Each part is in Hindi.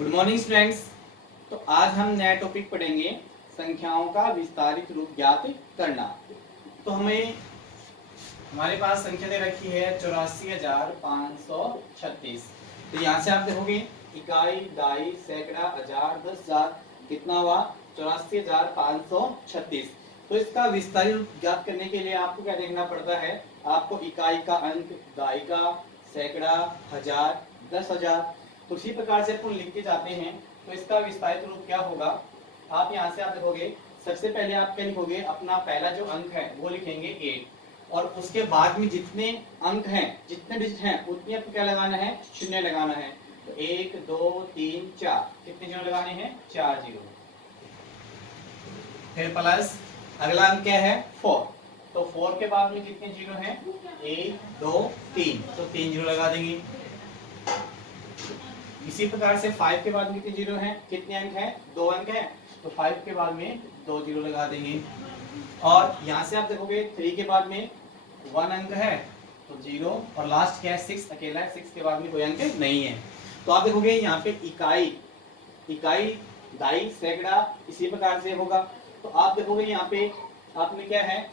Good morning students. तो आज हम नया टॉपिक पढ़ेंगे, संख्याओं का विस्तारित रूप ज्ञात करना। तो हमारे पास संख्या दे रखी है 84,536। तो यहाँ से आप देखोगे इकाई, दाई, सैकड़ा, हजार, 10,000, कितना हुआ 84,536। तो इसका विस्तारित रूप ज्ञात करने के लिए आपको क्या देखना पड़ता है, आपको इकाई का अंक, दाई का, सैकड़ा, हजार, 10,000, तो उसी प्रकार से अपन लिखते जाते हैं। तो इसका विस्तारित रूप क्या होगा, आप यहाँ से आप देखोगे सबसे पहले आप क्या लिखोगे, अपना पहला जो अंक है वो लिखेंगे 8 और उसके बाद में जितने अंक हैं, जितने डिजिट हैं उतने आपको क्या लगाना है, शून्य लगाना है। तो 1 2 3 4 कितने जीरो लगाने हैं, 4 जीरो। फिर प्लस अगला अंक क्या है 4, तो 4 के बाद में कितने जीरो हैं, 1 2 3, तो 3 जीरो लगा देंगे। इसी प्रकार से 5 के बाद में कितने जीरो हैं, कितने अंक हैं, 2 अंक हैं, तो 5 के बाद में 2 जीरो लगा देंगे। और यहाँ से आप देखोगे 3 के बाद में 1 अंक है तो 0, और लास्ट क्या है 6 अकेला है, 6 के बाद में कोई अंक नहीं है। तो आप देखोगे यहाँ पे इकाई, दाई, सैकड़ा इसी प्रकार से होगा। तो आप देखोगे यहाँ पे आपने क्या है,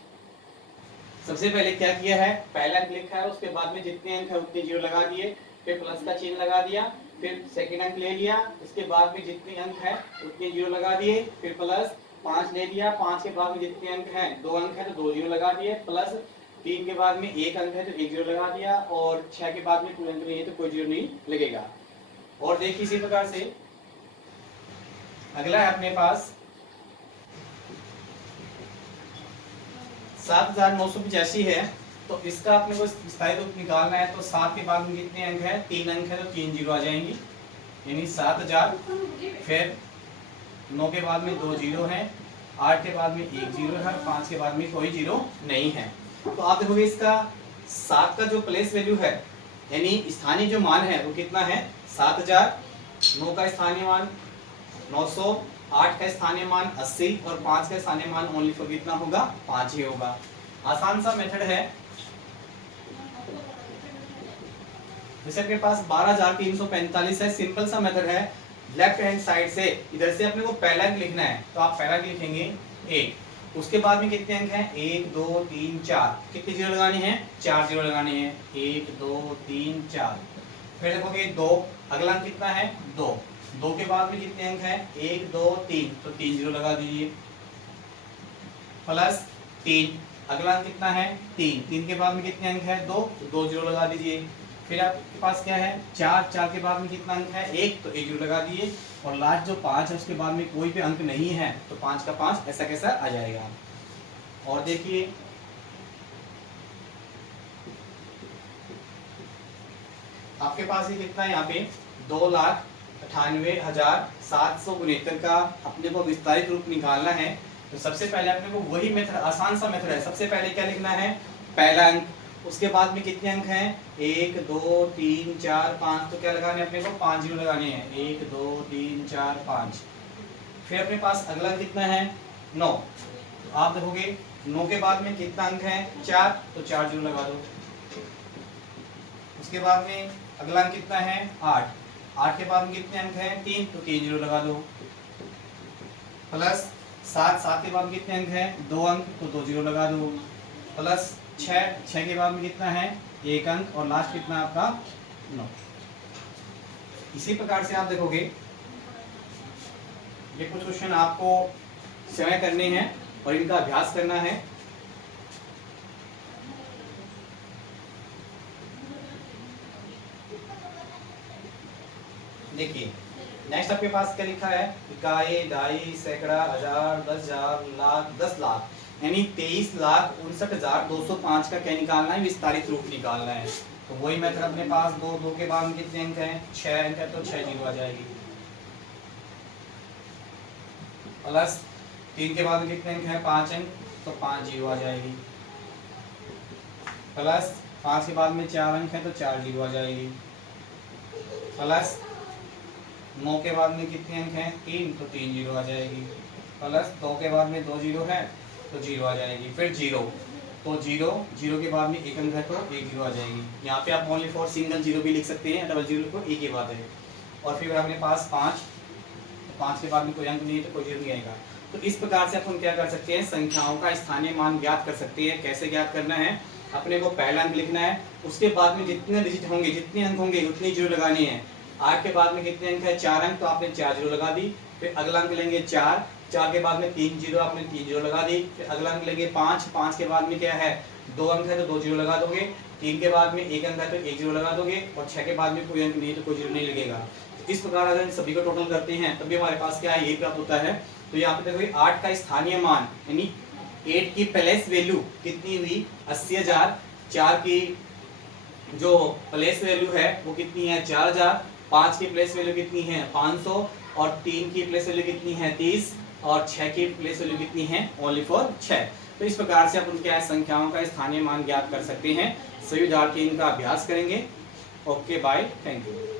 सबसे पहले क्या किया है, पहला अंक लिखा है, उसके बाद में जितने अंक है उतने जीरो लगा दिए, फिर प्लस का चिन्ह लगा दिया, फिर सेकेंड अंक ले लिया, इसके बाद में जितने अंक है उतने जीरो लगा दिए, फिर प्लस 5 ले लिया, 5 के बाद में जितने अंक हैं, 2 अंक है तो 2 जीरो लगा दिए, प्लस 3 के बाद में 1 अंक है तो 1 जीरो लगा दिया, और 6 के बाद में कोई अंक नहीं है तो कोई जीरो नहीं लगेगा। और देखिए इसी प्रकार से अगला है अपने पास 7,985 है। तो इसका अपने को विस्तारित रूप निकालना है, तो 7 के बाद में कितने अंक है, 3 अंक है तो 3 जीरो आ जाएंगी, यानी 7,000। फिर 9 के बाद में 2 जीरो है, 8 के बाद में 1 जीरो है, 5 के बाद में कोई जीरो नहीं है। तो आप देखोगे इसका 7 का जो प्लेस वैल्यू है, यानी स्थानीय जो मान है वो कितना है 7,000, 9 का स्थानीय मान 900, 8 का स्थानीय मान 80 और 5 का स्थानीय मान ओनली फॉर कितना होगा, 5 ही होगा। आसान सा मेथड है। जैसे अपने पास 12,345 है, सिंपल सा मेथड है। लेफ्ट हैंड साइड से इधर से अपने को पहला अंक लिखना है, तो आप पहला अंक लिखेंगे 1, उसके बाद में कितने अंक हैं, 1 2 3 4, कितने जीरो लगाने हैं, 4 जीरो लगाने हैं, 1 2 3 4। फिर देखोगे 2, अगला अंक कितना है 2, 2 के बाद में कितने अंक हैं, 1 2 3, तो 3 जीरो लगा दीजिए, प्लस 3, अगला अंक कितना है 3, 3 के बाद में कितने अंक है 2, तो 2 जीरो लगा दीजिए। फिर आपके पास क्या है 4, 4 के बाद में कितना अंक है 1, तो 1 जीरो लगा दिए, और लास्ट जो 5 है उसके बाद में कोई भी अंक नहीं है, तो 5 का 5 ऐसा कैसा आ जाएगा। और देखिए आपके पास ये कितना है, यहाँ पे 2,98,769 का अपने को विस्तारित रूप निकालना है। तो सबसे पहले अपने को वही मेथड, आसान सा मेथड है। सबसे पहले क्या लिखना है, पहला अंक, उसके बाद में कितने अंक हैं 1 2 3 4 5, तो क्या लगाने अपने को 5 जीरो लगाने हैं, 1 2 3 4 5। फिर अपने पास अगला कितना है 9, तो आप देखोगे 9 के बाद में कितना अंक है 4, तो 4 जीरो लगा दो। उसके बाद में अगला अंक कितना है 8, 8 के बाद में कितने अंक हैं 3, तो 3 जीरो लगा दो, प्लस 7, 7 के बाद कितने अंक हैं 2 अंक, तो 2 जीरो लगा दो, प्लस 6, 6 के बाद में कितना है 1 अंक, और लास्ट कितना आपका 9। इसी प्रकार से आप देखोगे ये कुछ क्वेश्चन आपको स्वयं करने हैं और इनका अभ्यास करना है। देखिए नेक्स्ट आपके पास क्या लिखा है, इकाई, दाई, सैकड़ा, हजार, 10,000, लाख, 10 लाख, यानी 23,59,205 का क्या निकालना है, विस्तारित रूप निकालना है। तो वही मेथड अपने पास 2, 2 के बाद में कितने अंक हैं 6 अंक है, तो 6 जीरो आ जाएगी, प्लस 3 के बाद में कितने अंक हैं 5 अंक, तो 5 जीरो आ जाएगी, प्लस 5 के बाद में 4 अंक है तो 4 जीरो आ जाएगी, प्लस 9 के बाद में कितने अंक हैं 3, तो 3 जीरो आ जाएगी, प्लस 2 के बाद में 2 जीरो है तो 0 आ जाएगी, फिर 0, तो 0, 0 के बाद में 1 अंक है तो 1 जीरो आ जाएगी। यहाँ पे आप ओनली फॉर सिंगल जीरो भी लिख सकते हैं, डबल जीरो को एक ही बात है। और फिर अपने पास 5, तो 5 के बाद में कोई अंक नहीं है तो कोई जीरो नहीं आएगा। तो इस प्रकार से अपन क्या कर सकते हैं, संख्याओं का स्थानीय मान ज्ञात कर सकते हैं। कैसे ज्ञात करना है, अपने को पहला अंक लिखना है, उसके बाद में जितने डिजिट होंगे, जितने अंक होंगे उतनी जीरो लगानी है। 8 के बाद में कितने अंक है, 4 अंक, तो आपने 4 जीरो लगा दी। फिर अगला अंक लेंगे 4, 4 के बाद में 3 जीरो, आपने 3 जीरो लगा दी। फिर अगला अंक लेंगे 5, 5 के बाद में क्या है, 2 अंक है तो 2 जीरो लगा दोगे। 3 के बाद में 1 अंक है तो 1 जीरो लगा दोगे, और 6 के बाद में कोई अंक नहीं है तो कोई जीरो नहीं लगेगा। तो इस प्रकार अगर सभी को टोटल करते हैं तब भी हमारे पास क्या है, ये प्राप्त होता है। तो यहाँ पे देखो 8 का स्थानीय मान यानी 8 की प्लेस वैल्यू कितनी हुई, 80,000। 4 की जो प्लेस वैल्यू है वो कितनी है, 4,000। 5 की प्लेस वैल्यू कितनी है, 500। और 3 की प्लेस वैल्यू कितनी है, 30। और 6 की प्लेस वैल्यू कितनी है, ओनली फॉर 6। तो इस प्रकार से अपन क्या है, संख्याओं का स्थानीय मान ज्ञात कर सकते हैं। सभी विद्यार्थी इनका अभ्यास करेंगे। Okay bye, thank you.